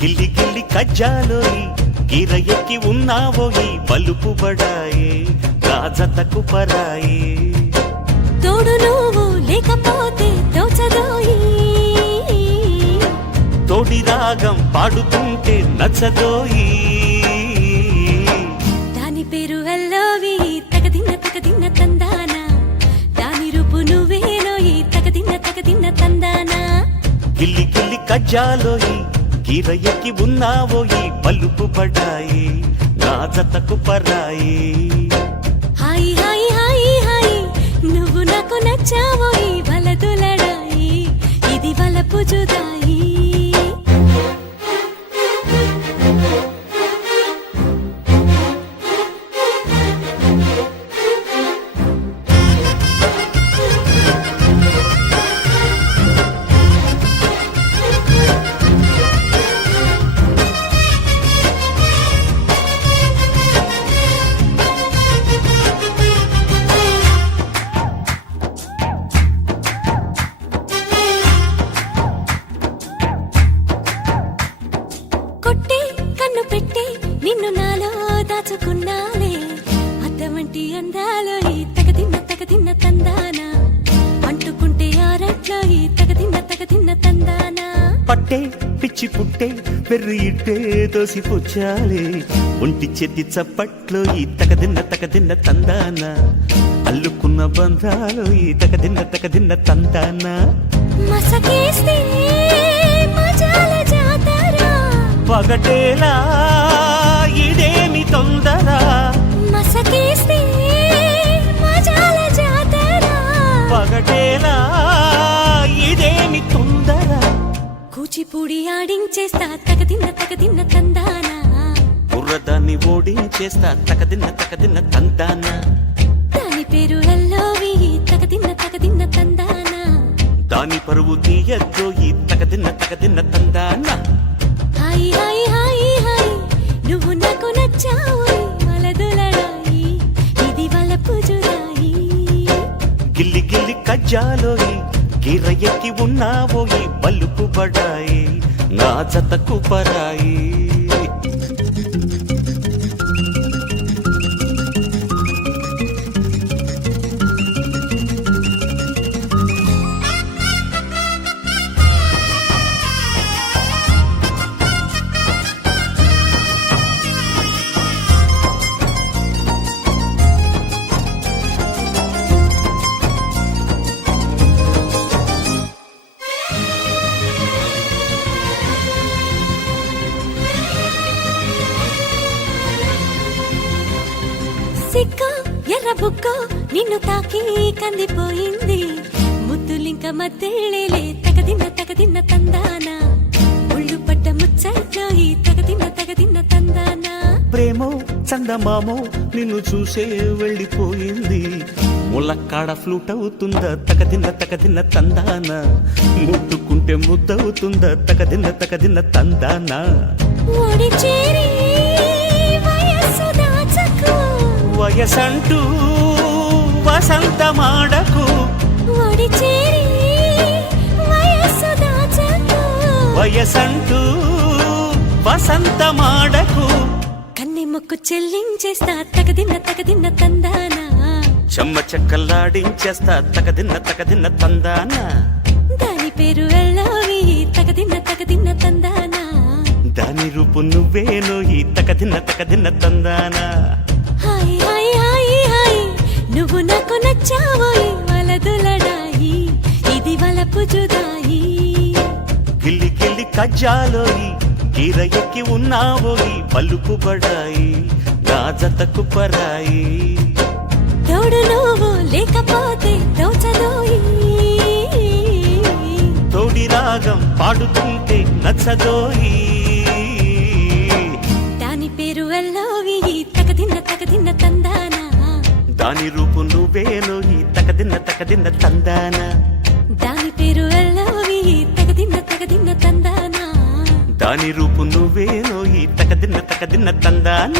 గిల్లి గిల్లి కజ్జాలోయి గిర ఎక్కి ఉన్నావోయి బలుపు బడాయే రాజతకు పరాయే తోడు నువ్వు లేకపోతే తోచదోయి తోడి రాగం పాడుతుంటే నచ్చదోయి దాని పేరు అల్లోవి తగదిన్న తందానా దాని రూపు నువ్వేనోయి తగదిన్న తందానా గిల్లి గిల్లి కజ్జాలోయి గిర ఎక్కి ఉన్నావోయి బలుపు బడాయే రాజతకు పరాయే హాయి హాయి హాయి హాయి నువ్వు నాకు నచ్చావోయి వలదులడాయి ఇది వలపు జుదాయి కొట్టే కన్ను పెట్టే నిన్ను నాలో దాచుకున్నానే అద్దమంటి అందాలో ఈ తగదిన్న తందానా అంటుకుంటే ఆరట్లో ఈ తగదిన్న తందానా పట్టే పిచ్చి పుట్టే పెర్రి ఇట్టే దోసి పుచ్చాలే ఒంటి చేతి చప్పట్లో ఈ తగదిన్న తందాన అల్లుకున్న బంధాలు ఈ తగదిన్న తందాన మసకేస్తే మజాల జాతర పగటేలా ఇదేమి తొందర మసకేస్తే మజాల జాతర పగటేలా ఇదేమి తొందర కూచిపూడి ఆడించేస్తా తగదిన్న తందానా బుర్రదాన్ని ఓడించేస్తా తగదిన్న తందాన దాని పేరు అల్లోవి తగదిన్న తందానా దాని పరువు తీయద్దో ఈ తగదిన్న తందాన హాయి హాయి హాయి హాయి నువ్వు నాకు నచ్చావోయి వలదులడాయి ఇది వలపు జుదాయి గిల్లి గిల్లి కజ్జాలోయి గిర ఎక్కి ఉన్నావోయి బలుపు బడాయి నా జతకు పరాయి సిక్క ఎర్ర బుక్క నిన్ను తాకి కందిపోయింది ముద్దులింక మద్దెళ్ళేలే తగదిన్న తందానా ఒళ్ళు పడ్డ ముచ్చట్లో ఈ తగదిన్న తందానా ప్రేమో చందమామో నిన్ను చూసే వెళ్ళిపోయింది ములక్కాడ ఫ్లూట్ అవుతుందా తగదిన్న తందాన ముట్టుకుంటే ముద్దవుతుందా తగదిన్న తందాన ఓడి చేరి వయస్సు దాచకు వయసంటూ వసంతమాడకు ఓడి చేరి వయస్సు దాచకు వయసంటూ వసంతమాడకు కన్నె మొక్కు చెల్లించేస్తా తగదిన్న తందానా చెమ్మ చెక్కల్లాడించేస్తా తగదిన్న తందాన దాని పేరు అల్లోవి తగదిన్న తందానా దాని రూపు నువ్వేనో ఈ తగదిన్న తందాన హాయి హాయి హాయి హాయి నువ్వు నాకు నచ్చావోయి వలదులడాయి ఇది వలపు జుదాయి గిల్లి గిల్లి కజ్జాలోయి గిర ఎక్కి ఉన్నావోయి పలుకు బడాయి నా జతకు పరాయి తోడు నువ్వు లేకపోతే తోచదోయి తోడి రాగం పాడుతుంటే నచ్చదోయి దాని పేరు అల్లోవి తగదిన్న తందానా దాని రూపు నువ్వేనో ఈ తగదిన్న తందాన దాని పేరు అల్లోవి తగదిన్న తందానా దాని రూపు నువ్వేనో ఈ తగదిన్న తందాన